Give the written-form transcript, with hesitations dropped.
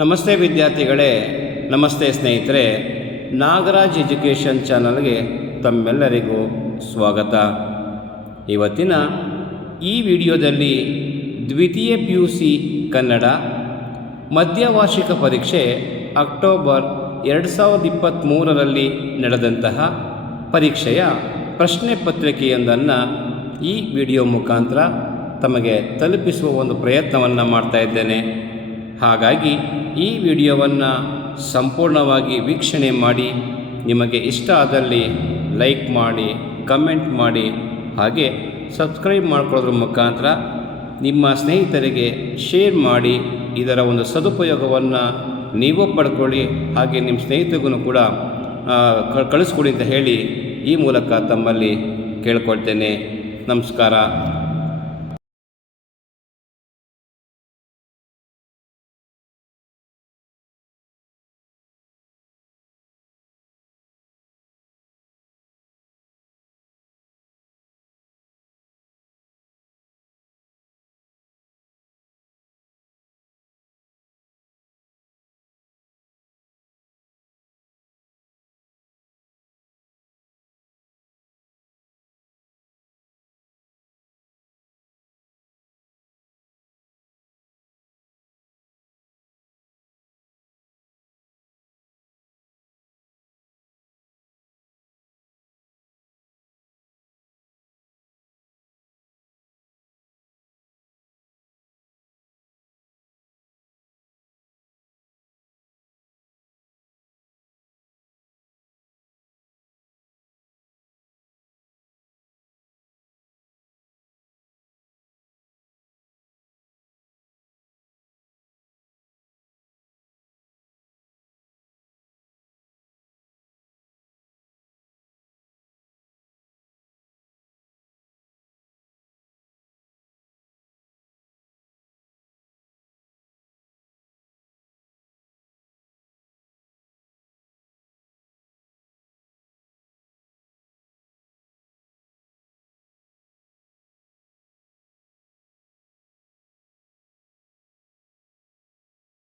ನಮಸ್ತೆ ವಿದ್ಯಾರ್ಥಿಗಳೇ, ನಮಸ್ತೆ ಸ್ನೇಹಿತರೆ. ನಾಗರಾಜ್ ಎಜುಕೇಷನ್ ಚಾನಲ್ಗೆ ತಮ್ಮೆಲ್ಲರಿಗೂ ಸ್ವಾಗತ. ಇವತ್ತಿನ ಈ ವಿಡಿಯೋದಲ್ಲಿ ದ್ವಿತೀಯ PUC ಕನ್ನಡ ಮಧ್ಯವಾರ್ಷಿಕ ಪರೀಕ್ಷೆ ಅಕ್ಟೋಬರ್ 2023ರಲ್ಲಿ ನಡೆದಂತಹ ಪರೀಕ್ಷೆಯ ಪ್ರಶ್ನೆ ಪತ್ರಿಕೆಯೊಂದನ್ನು ಈ ವಿಡಿಯೋ ಮುಖಾಂತರ ತಮಗೆ ತಲುಪಿಸುವ ಒಂದು ಪ್ರಯತ್ನವನ್ನು ಮಾಡ್ತಾ ಇದ್ದೇನೆ. ಹಾಗಾಗಿ ಈ ವಿಡಿಯೋವನ್ನು ಸಂಪೂರ್ಣವಾಗಿ ವೀಕ್ಷಣೆ ಮಾಡಿ, ನಿಮಗೆ ಇಷ್ಟ ಆದಲ್ಲಿ ಲೈಕ್ ಮಾಡಿ, ಕಮೆಂಟ್ ಮಾಡಿ, ಹಾಗೆ ಸಬ್ಸ್ಕ್ರೈಬ್ ಮಾಡ್ಕೊಳ್ಳೋದ್ರ ಮುಖಾಂತರ ನಿಮ್ಮ ಸ್ನೇಹಿತರಿಗೆ ಶೇರ್ ಮಾಡಿ. ಇದರ ಒಂದು ಸದುಪಯೋಗವನ್ನು ನೀವು ಪಡ್ಕೊಳ್ಳಿ, ಹಾಗೆ ನಿಮ್ಮ ಸ್ನೇಹಿತರಿಗೂ ಕೂಡ ಕಳಿಸ್ಕೊಡಿ ಅಂತ ಹೇಳಿ ಈ ಮೂಲಕ ತಮ್ಮಲ್ಲಿ ಕೇಳ್ಕೊಳ್ತೇನೆ. ನಮಸ್ಕಾರ.